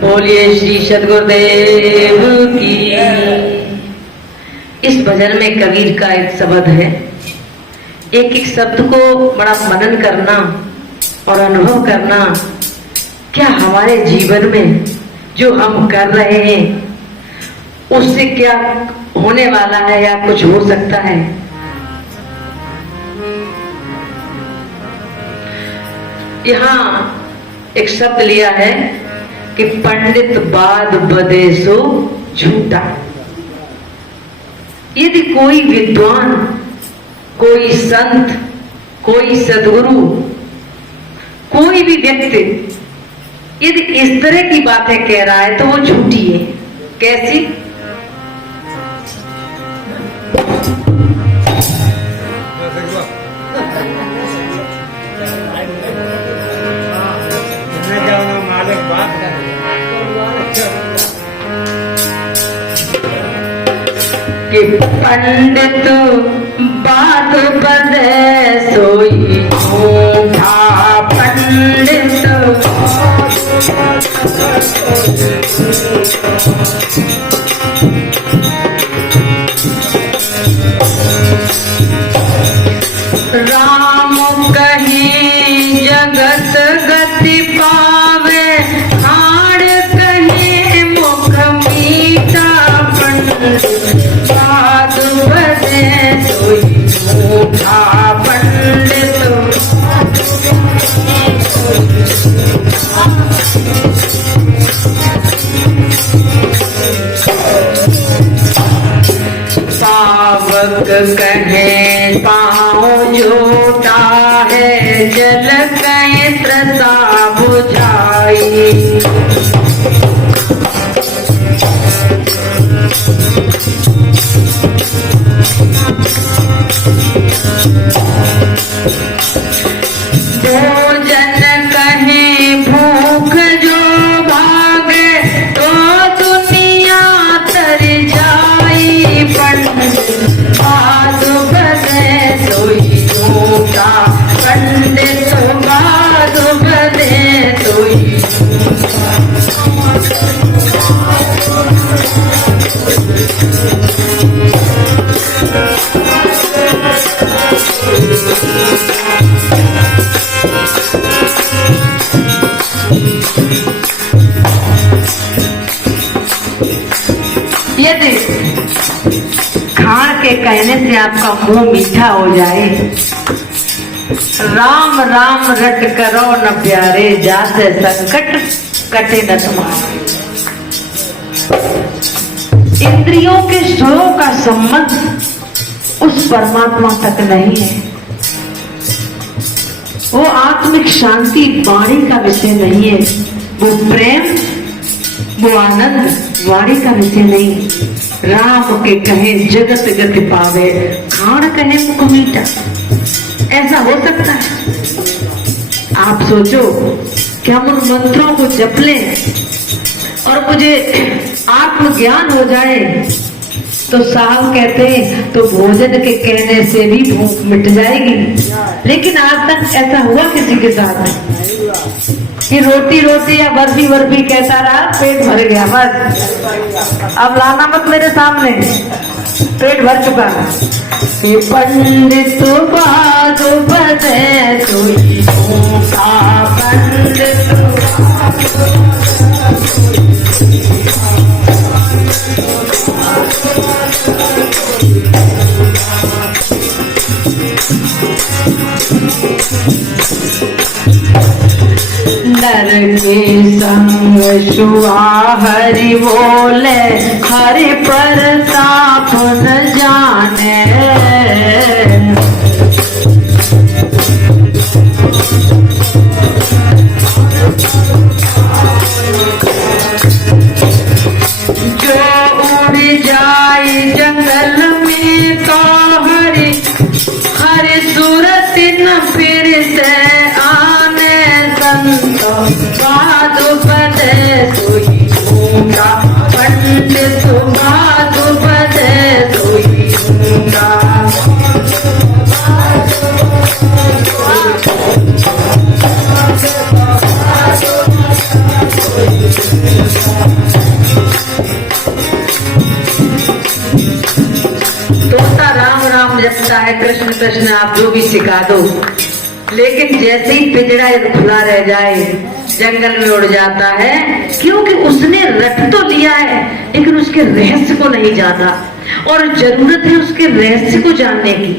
बोलिए श्री सद्गुरुदेव की। इस भजन में कबीर का एक शब्द है। एक एक शब्द को बड़ा मनन करना और अनुभव करना, क्या हमारे जीवन में जो हम कर रहे हैं उससे क्या होने वाला है या कुछ हो सकता है। यहाँ एक शब्द लिया है कि पंडित बाद बदे सो झूठा। यदि कोई विद्वान, कोई संत, कोई सद्गुरु, कोई भी व्यक्ति यदि इस तरह की बातें कह रहा है तो वो झूठी है। कैसी? कि पंडित बात बदे सोई झूठा, पंडित राम कहीं जगत गति पावे, हाड़ कहीं मुख मीठा, पंडित बात बदे सोई झूठा, पंडित पावक कहे पाँव झूठा है, जल कहे त्रसा बुझाई, भोजन कहे भूख जो भागे, तो दुनिया तर जाई, पंडित बात बदे सोई झूठा, पंडित बात बदे सोई यदि खान के कहने से आपका मुंह मीठा हो जाए, राम राम रट करो न प्यारे, जाते संकट कटे न तुम्हारे। इंद्रियों के सुरों का संबंध उस परमात्मा तक नहीं है। वो आत्मिक शांति वाणी का विषय नहीं है। वो प्रेम, वो आनंद वाणी का विषय नहीं। राम के कहे जगत गति पावे, खान कहे मुख मीठा। ऐसा हो सकता है? आप सोचो कि हम उन मंत्रों को जप लें और मुझे आत्मज्ञान हो जाए, तो साहब कहते हैं तो भोजन के कहने से भी भूख मिट जाएगी। लेकिन आज तक ऐसा हुआ किसी के साथ कि रोटी रोटी या बर्फी बर्फी कहता रहा, पेट भर गया, बस अब लाना मत मेरे सामने, पेट भर चुका। पंडित बात बदे सोई झूठा, पंडित नर के संग शुआ हरि बोले, हरि प्रताप न जाने, जो उड़ जाए जंगल में तो हरि हरि सूरत न फिर से आने, संत बात बदे सोई झूठा, पंडित बात बदे सोई झूठा। तोता राम राम जपता है, कृष्ण कृष्ण आप जो भी सिखा दो, लेकिन जैसे ही पिंजरा खुला रह जाए जंगल में उड़ जाता है, क्योंकि उसने रट तो लिया है लेकिन उसके रहस्य को नहीं जाना, और जरूरत है उसके रहस्य को जानने की,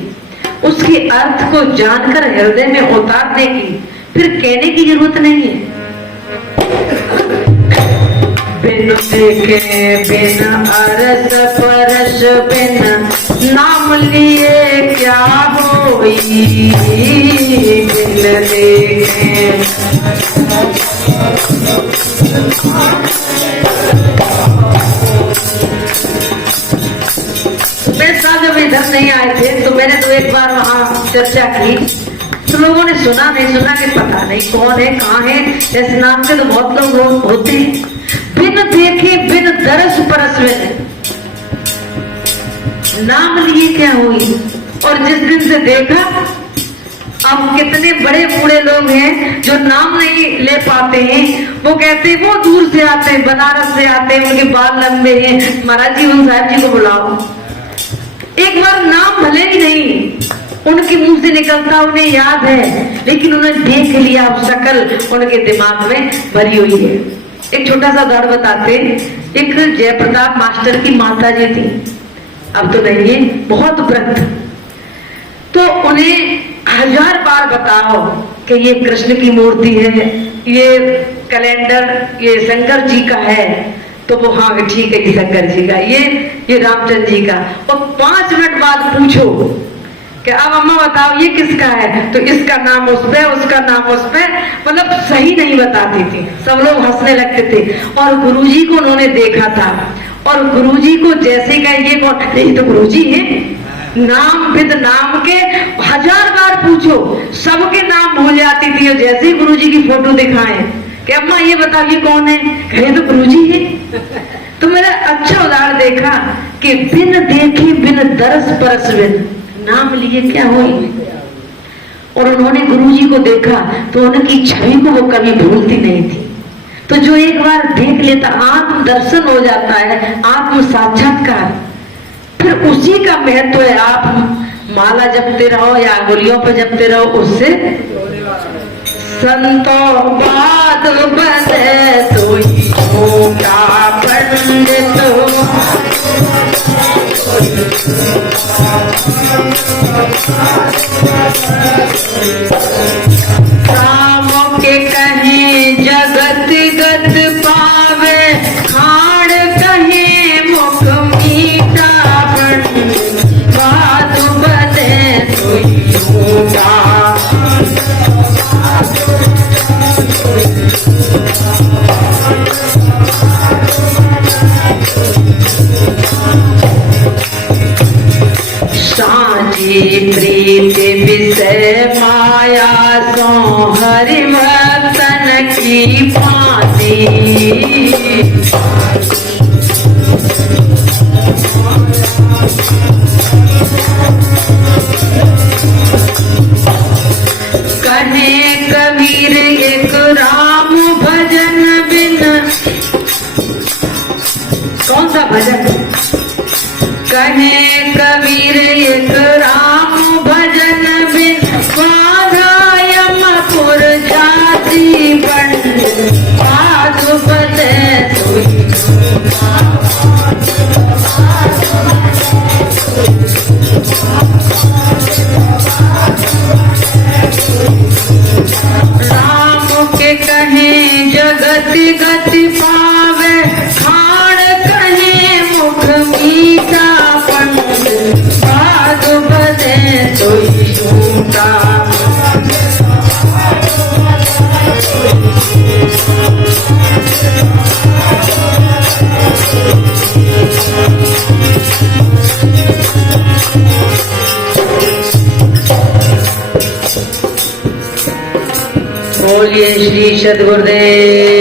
उसके अर्थ को जानकर हृदय में उतारने की, फिर कहने की जरूरत नहीं है। बिन देखे बिन अरस परस बिन नाम लिए क्या होई, बिन देखे मैं साथ जब इधर नहीं आए थे तो मैंने तो एक बार वहां चर्चा की, तो लोगों ने सुना नहीं सुना कि पता नहीं कौन है कहाँ है, इस नाम के तो बहुत लोग होते हैं। बिन देखे बिन दरस परस बिन नाम लिए क्या हुई, और जिस दिन से देखा, अब कितने बड़े बूढ़े लोग हैं जो नाम नहीं ले पाते हैं, वो कहते हैं वो दूर से आते हैं, बनारस से आते हैं, उनके बाल लंबे हैं, महाराज जी उन साहब जी को बुलाओ। एक बार नाम भले ही नहीं उनके मुंह से निकलता, उन्हें याद है, लेकिन उन्हें देख लिया, शक्ल उनके दिमाग में भरी हुई है। एक छोटा सा दौड़ बताते, एक जयप्रताप मास्टर की माता जी थी, अब तो नहीं है, बहुत व्रत, तो उन्हें 1000 बार बताओ कि ये कृष्ण की मूर्ति है, ये कैलेंडर ये शंकर जी का है, तो वो हाँ ठीक है, ये शंकर जी का, ये रामचंद्र जी का, और 5 मिनट बाद पूछो कि अब अम्मा बताओ ये किसका है, तो इसका नाम उस पे, उसका नाम उस पे, मतलब सही नहीं बताती थी, सब लोग हंसने लगते थे। और गुरुजी को उन्होंने देखा था, और गुरुजी को जैसे कहे ये कौन, नहीं तो गुरुजी है, नाम विद नाम के 1000 बार पूछो, सबके नाम भूल जाती थी, और जैसे ही गुरुजी की फोटो दिखाएं कि अम्मा ये बताओ ये कौन है, कहे तो गुरुजी है। तो मैंने अच्छा उदाहरण देखा कि बिन देखे बिन दरस परस बिन नाम लिए क्या हुई, और उन्होंने गुरुजी को देखा तो उनकी छवि को वो कभी भूलती नहीं थी। तो जो एक बार देख लेता, आत्म दर्शन हो जाता है, आत्म साक्षात्कार, फिर उसी का महत्व है। आप माला जपते रहो या अंगुलियों पर जपते रहो, उससे संतो बात बने तो छोटा पंडित राम के कहे जगत गत पावे, खाड़ कहे मुख मीठा पंडित, बात बने तो छोटा। साझी प्रीत विषय माया सो हरि भक्तन की पानी, कहे कबीर एक राम भजन बिन, कौन सा भजन, कहे कबीर एक राम भजन बिन, यमपुर जाति पंडित, साधु बने राम के कहे जगत गति पावे, खाड़ कहे मुख मीठा पंडित, साधु बने तो झूठा। बोलिए श्री सद्गुरुदेव